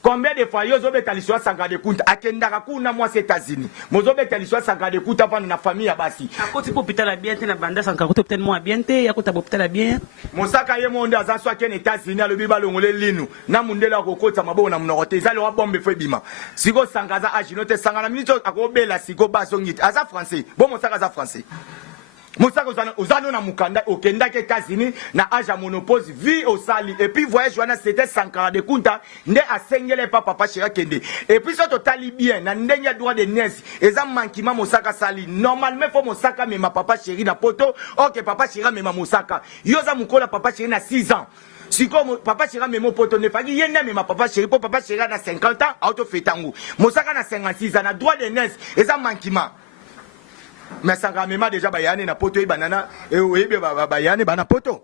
Combien de fois yo zobe taliswa Sankara de Kunta akendaka kuna moi aux États-Unis mozobe taliswa Sankara de Kunta pa na famille ya basi akoti po hôpital bien te na banda Sankara ko peut-être moi bien te ya ko ta hôpital bien Mosaka ye monde azaswa ken États-Unis alobi balongole linu na mundela ko kota mabo na mnogote zali wa bombe fo bima siko Sangaza ajinote Sangana minito akobela siko basongiti aza français bon Mosaka za français Mosaka ozano na mukanda okenda ke États-Unis na age monopole vie au sali et puis voyage wana c'était Sankara de Kunta nde asengele papa Chira kende et puis ça total bien na ndenya droit de nesi eza mankima Mosaka sali normalement faut Mosaka mema papa chéri na poto OK papa Chira mema Mosaka yoza mukola papa chéri na 6 ans si comme papa Chira mema poto ne fagi yenda mema papa chéri pour papa Chira na 50 ans auto fetango Mosaka na 56 ans na droit de nesi eza mankima. Mais Sankara mema déjà bayane na poto banana et oyebe bayane bana poto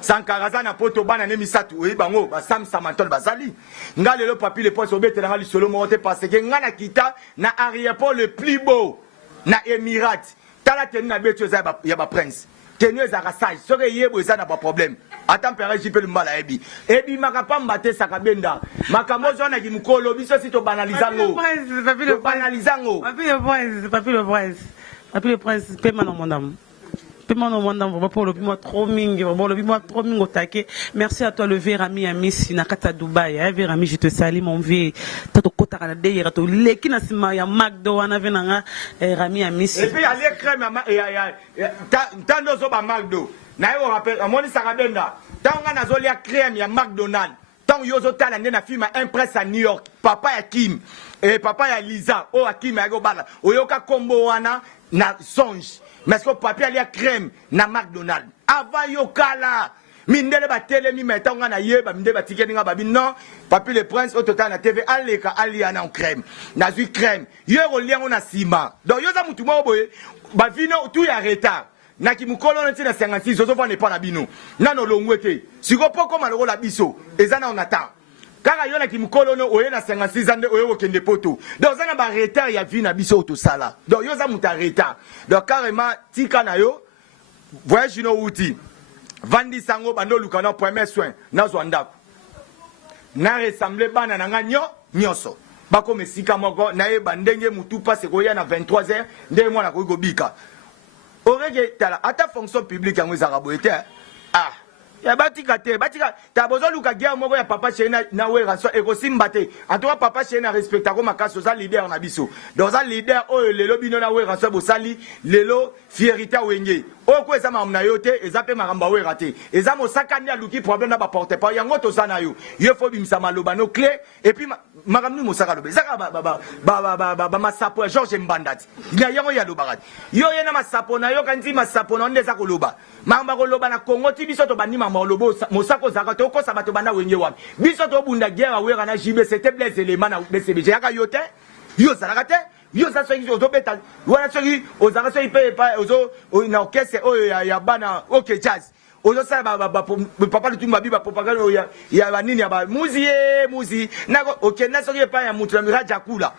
Sankaraza na poto bana ne misatu oyi bango ba Sam Samantol bazali nga lelo papi le poste obetela nga lisolo monte parce que nga na kita na arrière-port le plus beau na Emirat tala tenu na betu ya ba prince tenu ezaka sage soki yebo eza na ba problème atempérer jipe le mbala ebi makapa mbate sakabenda makambo zona ki mukolo biso si to banalizango papi le prince paie mon madame. Merci à toi, le Vérami Ami, Sinakata Dubaï. Vérami, je te salue, mon vieux. Tato Kota Kanadé, Rato Leki Nasima, ya Magdo, Anavenanga, Rami Ami. Et puis, il y a les crèmes, tant d'ozo ba Magdo. Naïo rappelle, à mon Sarabenda, tant on a zoli crème, il y a McDonald's. Tant yozo tala na film impress à New York. Papa ya Kim, et papa ya Lisa, oh Kim ya Gobala. Oyoka Kombo wana na songe. Mais ce que papi a crème na McDonald's. Avant yokala. Mindele ba télé mi meta nga na yeba minde ba tikeni nga babi non. Papi le prince au total na TV aleka aliana en crème. Na zui crème. Yo lien on a ciment. Donc yo za mutu mo boye. Ba vino tout ya retard. Na ki mukolo na tina 56 ozo va ne pas na bino. Nano longwete. Siko poko maloko la biso. Ezana on attend. Kaka yo na ki mukolo no oye na 56 ans oye okende poto. Donc za na ba retard ya vie na biso to sala. Donc yo za muta retard. Donc carrément tika na yo voyage no uti. Vandi sango bando lukana premier soin na zwanda. Na ressemble bana na nganyo nyoso. Bako mesika moko na e bandenge mutu passe ko ya na 23h ndenge mwana ko gobika. Orege tala ata fonction publique yango ezaka boyete. Ah ya batika ta bozo luka guerre moko ya papa chena na we raso e ko simbate en tout cas papa chena respecta ko makaso za leader na biso donc za leader o lelo bino na we raso bo sali lelo fierité wenge o ko eza mamna yote eza pe maramba we raté eza mosaka ndi aluki problème na ba porter pas yango to sana yo fo bimisa maloba no clé et puis makamni mosaka lobe zaka ba masapo George Mbandati ina yango ya lobarat yo yena masapo na yo kanzi masapo na ndeza ko loba mamba ko loba na Congo ti biso to bani mama lobo mosako zaka to ko sabato bana wenye wapi biso to bunda guerre wera na JB c'était Blaise élément na BCBG yaka yote yo zalaka te yo za soki ozo beta wana soki ozaka soki pe ozo na orchestre o ya bana OK jazz ozo sa papa le tumba biba propagande ya banini ya ba muzi na OK na soki pa ya mutu na miraja kula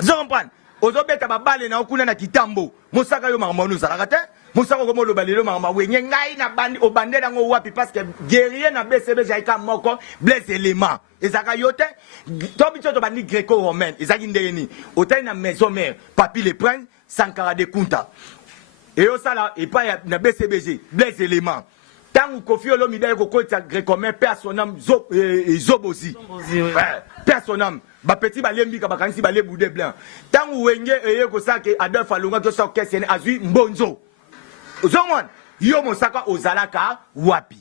zo comprendre ozo beta ba bale na okuna na kitambo mosaka yo mamono zalaka te musako komo lo balelo mama wenye ngai na bandi obandela ngo wapi parce que guerrier na BCB jaika moko Blaise élément ezaka yote to biso to bandi greco romaine ezaki ndeni otai na maison mère papi le prince Sankara de Kunta et osala et pas na BCBG Blaise élément tangu Kofi Olomide ko kota greco romaine personnam zobozi personnam ba petit ba lembika ba kanisi ba lebude blanc tangu wenge eye ko sake Adolphe Alonga to sa question azui mbonzo Zongwan, yo mosaka ozalaka wapi.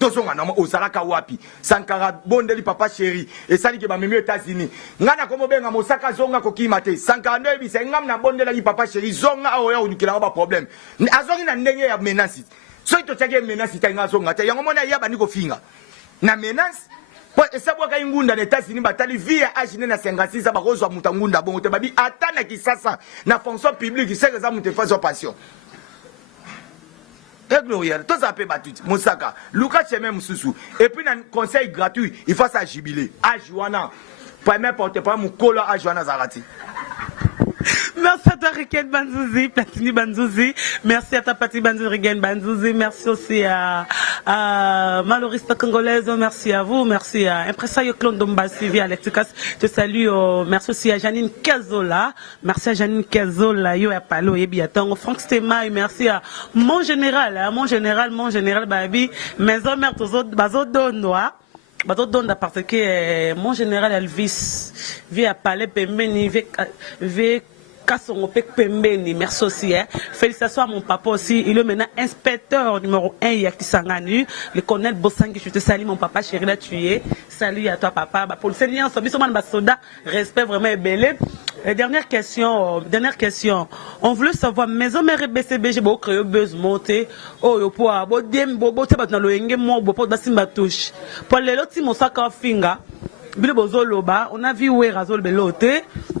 Tozonga na ozalaka wapi. Sankara bondeli papa chéri. Et sali ke ba memi États-Unis. Ngana komo benga mosaka zonga ko kimate. Sankara ndo ebisa ngam na bondela ki papa chéri zonga aoya unikela ba problème. Azongi na ndenge ya menace. So ito chake menace ta nga zonga. Ta yango mona yaba niko finga. Na menace po esabwa ka ngunda na États-Unis batali via agine na 56 ba kozwa mutangunda bongo te babi atana kisasa na fonction publique c'est ça muté faso passion. Et glorieux, tout ça peut battre. Moussaka, Lucas Chemin Moussou. Et puis, dans un conseil gratuit, il faut ça jubiler. Ajuana. Premier porte-parole, Moukolo Ajuana Zarati. Merci à toi, Riken Banzouzi, Platini Banzouzi. Merci à ta Platini Banzouzi, Riken Banzouzi. Merci aussi à Malorista Congolaise. Merci à vous. Merci à Impresario Clone Domba Suivi, Alexicas. Je te salue. Merci aussi à Janine Kazola. Merci à Janine Kazola. Yo à Palo, Yebiaton. Franck Stema. Merci à mon général, Babi. Maison mère, Bazo Donoa. Parce que mon général Elvis vit à Palais Pembeni, vit merci aussi. Félicitations à mon papa aussi. Il est maintenant inspecteur numéro 1 Yakisanganu. Le colonel Bossangi, je te salue mon papa chéri là tu es. Salut à toi papa. Pour le Seigneur, respect vraiment belé. Dernière question. On voulait savoir maison mère BCBG bo créer buzz monter. Oh yo po bo dem bo te batna lo enge mo bo po basimba touche. Pour les lotis mosaka finga. Bilo bozoloba, on a vu où razol belote,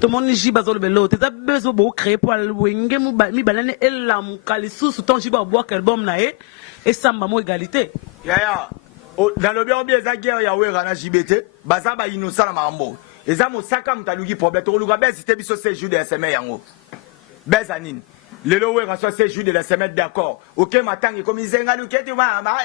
tout le monde dit bazol belote. T'as besoin de créer pour le wenge mi balane et la mukalisu sous ton jiba bois qu'album nae et ça m'a égalité. Dans le bien bien guerre ya wera na JBT, baza ba innocent na mambo. Eza mo saka mutalugi problème to luga bez c'était biso séjour de semaine yango. Bezanin. Le lowe raso séjour de la semaine d'accord. OK matangi comme zenga luketi mama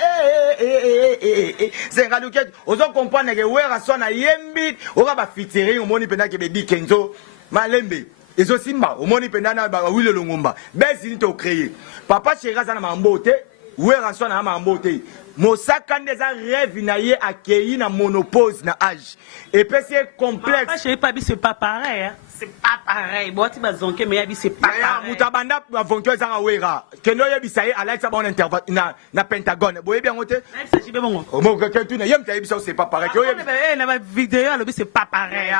zenga luketi. Ozo comprendre que wera so na yembi, oka ba fitiri omoni pena ke be di kenzo malembe. Ezo simba omoni pena na ba wile longomba. Bezini to créer. Papa chéra za na mambote, wera so na mambote. Mosaka ndeza rêve na ye accueilli na monopause na âge. Et puis c'est complexe. Papa chéri pas c'est pas pareil hein. C'est pas pareil. Bon tu vas zonker mais yabi c'est pas pareil. Mutabanda avonto za wera. Keno yebi saye Alexa bon intervention na Pentagone. Boye bien ngote? Ça jibe bongo. O mo quelqu'un tu na yem tayebi ça c'est pas pareil. Na vidéo alobi c'est pas pareil.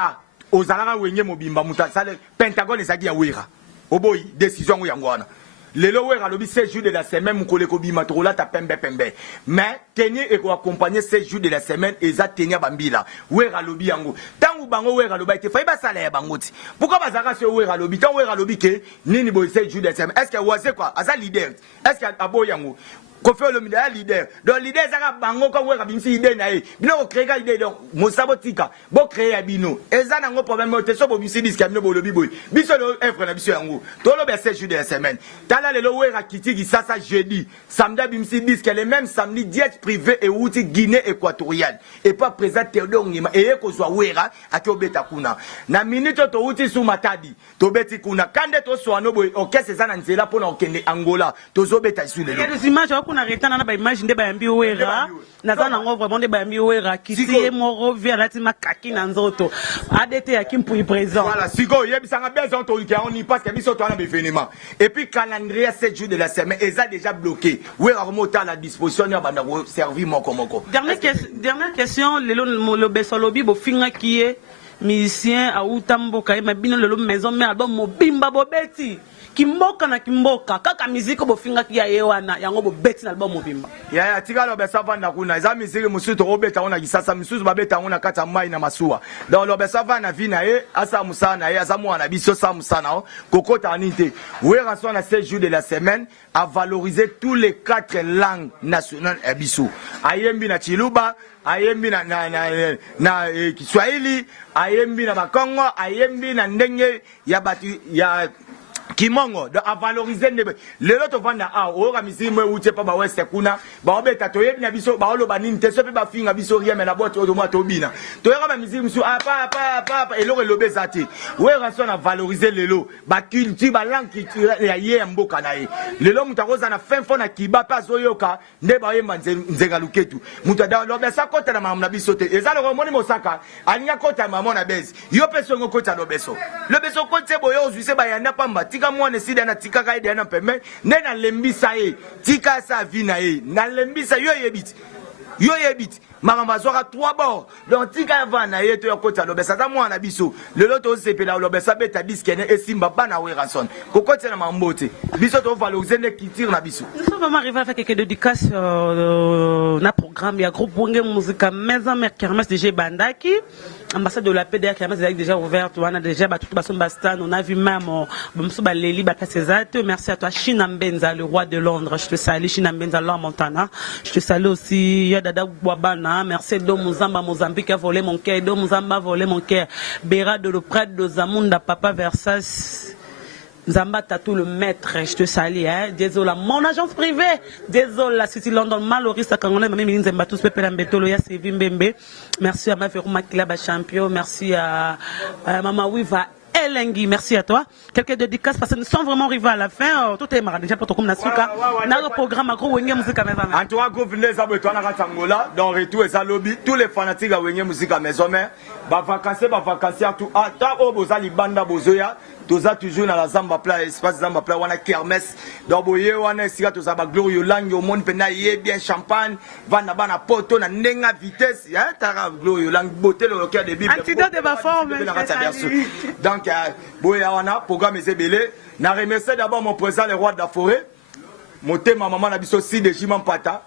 Ozalaka wenye mobimba muta sale Pentagone ezaki ya wera. Oboyi décision ngo yangwana. Lelo wera lobi 16 jours de la semaine mukole ko bima to la ta pembe pembe. Mais tenir et ko accompagner 16 jours de la semaine eza tenir bambila. Wera lobi yango. Tangu bango wera loba ite faiba salaire bangoti. Pourquoi bazaka se wera lobi? Tant wera lobi ke nini boy 16 jours de la semaine. Est-ce que wase quoi? Aza leader. Est-ce que abo yango? Kofi Olomide leader. Donc leader zaka bango ko wera bimsi idée na e. Bino ko créer idée donc mosabo tika. Bo créer bino. Eza nango problème te so bo bimsi disque bino bo lobi boy. Biso lo effre na biso yango. To lo be 16 jours de la semaine. Le lower Kitigi ça jeudi samedi bimsi disent que les mêmes samedi jet privé et outil Guinée équatoriale et pas présent Théodore Ngima et ko soit wera akobeta kuna na minute to outil sous matadi to beti kuna kande to so no boy OK c'est ça na nzela pour na okende Angola to zo beta sur les il y a des images qu'on arrête na ba image de ba mbi wera na za na ngo vraiment de ba mbi wera Kitigi moro via la tima kaki na nzoto ADT akimpu présent voilà sigo yebisanga besoin to on y passe que biso to na événement et puis calendrier 7 jours de la semaine, ils ont déjà bloqué. Oui, remonter à la disposition, il va servir mon komoko. Dernière question, le Besolobi, bo finga qui est musicien à Utambo, quand il m'a bien le maison, mais album Mobimba Bobeti. Kimboka na kimboka kaka musique bo finga ki ya yewana yango bo beti na album Mobimba. Ya tika lo besa vanda kuna za musique mususu to robeta ona gisasa mususu babeta ona kata mai na masuwa. Donc lo besa vanda vina ye asa musana ye asa mwana biso sa musana kokota anite. We raso na 16 jours de la semaine à valoriser tous les 4 langues nationales ebisu. Ayembi na Chiluba, ayembi na Kiswahili, ayembi na Bakongo, ayembi na ndenge ya batu ya Kimongo de à valoriser le lot vanda a o ramisi mwe uche pa ba west kuna ba obeta to yebi na biso ba olo banini te so pe ba finga biso ria me la boîte o mo to bina to yera ba musique musu a pa elo lobe zati we rason à valoriser lelo ba culture ba langue culturelle ya ye mboka na ye lelo mutakoza na fin fona kiba pa zoyoka nde ba yemba nzenga luketu mutada lobe sa kota na mamna biso te ezalo ko moni mosaka anya kota mama na bezi yo peso ngo kota lobeso kota boyo ozuise ba yanda pamba tika mwana sida na tika kaide na pembe ne na lembisa ye tika sa vina ye na lembisa yo yebit makamba zoka 3 bords donc tika vana ye to yakota lobesa za mwana biso lelo to sepela lobesa beta disque ne esimba bana we rason kokoti na mambote biso to valoriser ne culture na biso. Nous sommes vraiment arrivés à faire quelques dédicaces na programme ya groupe Bonge Musica Maison Mère Kermesse de Bandaki ambassade de la PDA Kermesse est déjà ouverte on a déjà tout bason bastan on a vu même Bomso Baleli Batasezate merci à toi China Mbenza le roi de Londres je te salue China Mbenza Laure Montana je te salue aussi Yadada Bwabana merci Do Muzamba Mozambique a volé mon cœur Do Muzamba a volé mon cœur Béra de le prêtre de Zamunda Papa Versas Zamba Tatou le maître, je te salue, hein. Désolé, mon agence privée. Désolé, la City London, Maloris, à Kangolais, Mamie Minine Zembatou, Pepe Lambetolo, ya Sévim Bembe. Merci à ma Veruma Kilaba Champion, merci à Mama Wiva. Elengi, merci à toi. Quelques dédicaces parce que nous sommes vraiment arrivés à la fin. Tout est marrant déjà pour ton comme Nasuka. Dans le programme agro Wenge Musica Maison. En tout cas, gouverneur Zabetona Ratangola, dans retour et ça lobby, tous les fanatiques à Wenge Musica Maison, ba vacances tout. Ah, ta obozali banda bozoya. Toza toujours dans la Zamba Pla, espace Zamba Pla, on a kermesse. Donc, boye, on a ici, toza ba glorieux lang, au monde pena yé bien champagne, vana bana poto, na nenga vitesse, hein, tara glorieux lang, beauté le cœur de Bible. Antidote de ma forme. Donc, boye, on a programme Zébélé. Na remercié d'abord mon président, le roi de la forêt. Mon thème, ma maman, n'a biso si de Jiman Pata.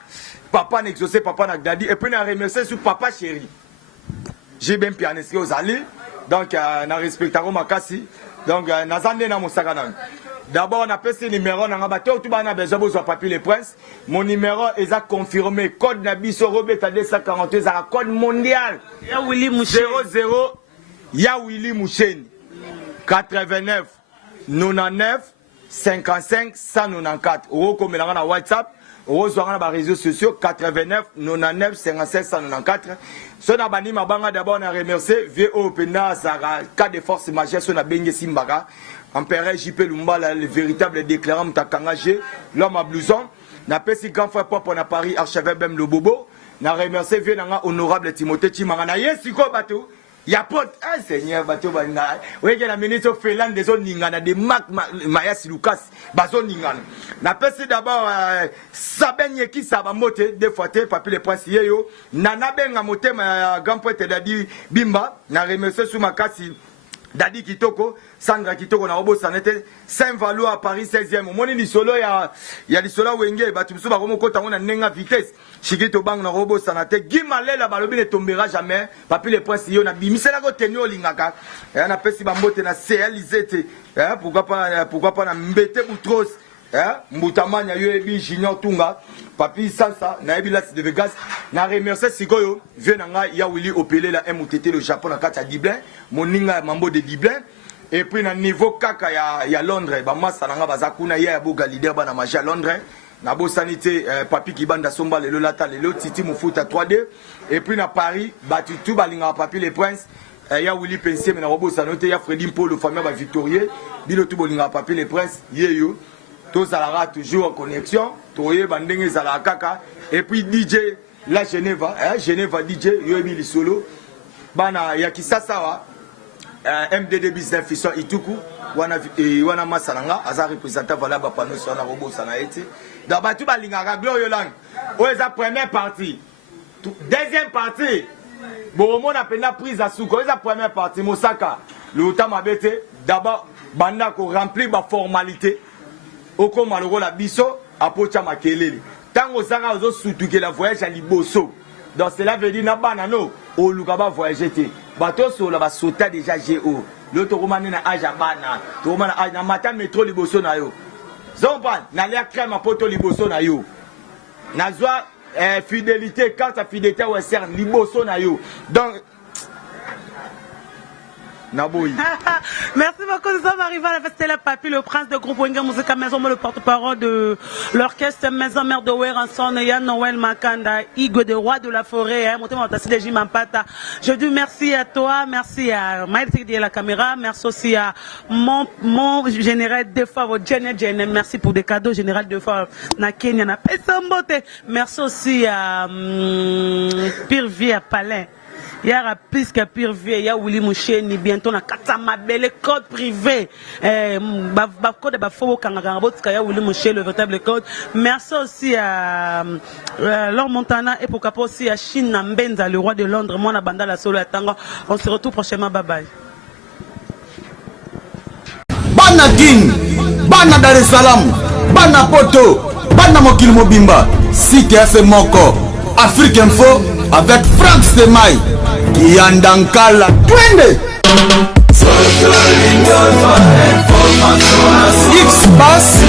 Papa n'exaucé, papa n'a gladi. Et puis, na remercié sur papa chéri. j'ai bien pianisé aux alliés. Donc, na respectaro makasi. Donc, nazande na musakana. D'abord, on a fait ce numéro, on a besoin de papier les princes. Mon numéro est confirmé. Code Nabiso Robert 242, c'est un code mondial. 00 Ya Willy Mouchen 89 99 55 194. Ou comme on a WhatsApp, ou sur les réseaux sociaux 89 99 55 194. Ce n'a pas dit ma banque d'abord on a remercié VO Pena Zara cas de force majeure sur la Bengue Simbaga. Empereur JP Lumba, le véritable déclarant Mtakangagé, l'homme à blouson. N'a pas si grand frère pop on a Paris, archevêque Bem le Bobo. N'a remercié Vienanga honorable Timothée Chimangana. Yes, Siko Bateau. Ya pote, ah Seigneur, Bateau Banga. Oui, il y a la ministre Félan des zones Ningana, des Mac Mayas Lucas, Bazon Ningana. N'a pas si d'abord Saben qui ça va monter, des fois, papier les points yo. Nana Benga monter, ma grand poète Dadi Bimba. N'a remercié sous ma casse. Dadi Kitoko, Sandra Kitoko na Robo Sanete, Saint-Valo à Paris 16e. Au moins, il y a des solos Wenge, Batumso Baromoko Tango na Nenga vitesse. Chigito Bang na Robo Sanete, Gimale la balobi ne tombera jamais. Papi les points si yo na bimi. C'est là que tenio lingaka. Et on a fait si bambote na CLZT. Pourquoi pas na Mbete Boutros. Mbutamanya Yoebi Junior Tunga. Papi Sansa, na Ebi Lati de Vegas. Na remercié Sigoyo. Venanga Yawili Opele la MOTT le Japon na Katia Dublin. Moninga Mambo de Dublin. Et puis na niveau Kaka ya Londres. Bama Sananga Bazakuna ya Boga leader bana magia Londres. Na bo sanité papi Kibanda Somba le Lata le Titi Mufuta 3D. Et puis na Paris, batu tout balinga papi les princes. Ya Willy Pensier mais na Robo Sanoté ya Freddy Paul le fameux ba Victorier. Bilo tout balinga papi les princes. Yeyo. Tous à toujours en connexion. Toye bandenge zala kaka. Et puis DJ la Genève, Genève DJ Yobi li solo. Bana ya Kisasawa. MDD Business Fission Ituku. Wana masalanga aza représentant voilà ba pano sur la Robo Sanaete. Dans batu balinga Glorio Lang. Oza première partie. Deuxième partie. Bon on a peine prise à Souko. Oza première partie Mosaka. Le Otama Bete d'abord banda ko remplir ba formalité. Oko maloro la biso apocha makelele. Tango sanga ozo sutuke la voyage à Liboso. Donc cela veut dire na banano o lukaba voyager te. Bato so la ba sota déjà GO. L'autre romane na aja bana. To romane na matin métro Liboso na yo. Zomban na lia crème apoto Liboso na yo. Na zwa fidélité carte fidélité western Liboso na yo. Donc Naboui. Merci beaucoup, nous sommes arrivés à la fête de la Papi, le prince de groupe Wenga Musica Maison, le porte-parole de l'orchestre Maison Mère de Weranson, Yann Noël Makanda, Igo de Roi de la Forêt, je dis merci à toi, merci à Maïti de la caméra, merci aussi à mon général de fois, merci pour des cadeaux général de fois, na Kenya, na Pesambote, merci aussi à Pire Vie à Palais. Il y a plus que pire vie, il y a Willy Moucheni, bientôt na Katama Belle, code privé. Code Bafo Kangarabot, il y a Willy Moucheni, le véritable code. Merci aussi à Laure Montana et pourquoi pas aussi à Chine Nambenza, le roi de Londres, moi na banda la solo Tango. On se retrouve prochainement, bye bye. Bana King, Bana Dar es Salaam, Bana Poto, Bana Mokil Mobimba, Site FM Moko, Afrique Info avec Franck Semaï. Yandankala twende X-Bass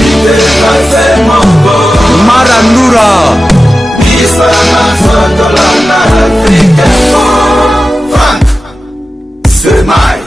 Marandura Franck Semaï.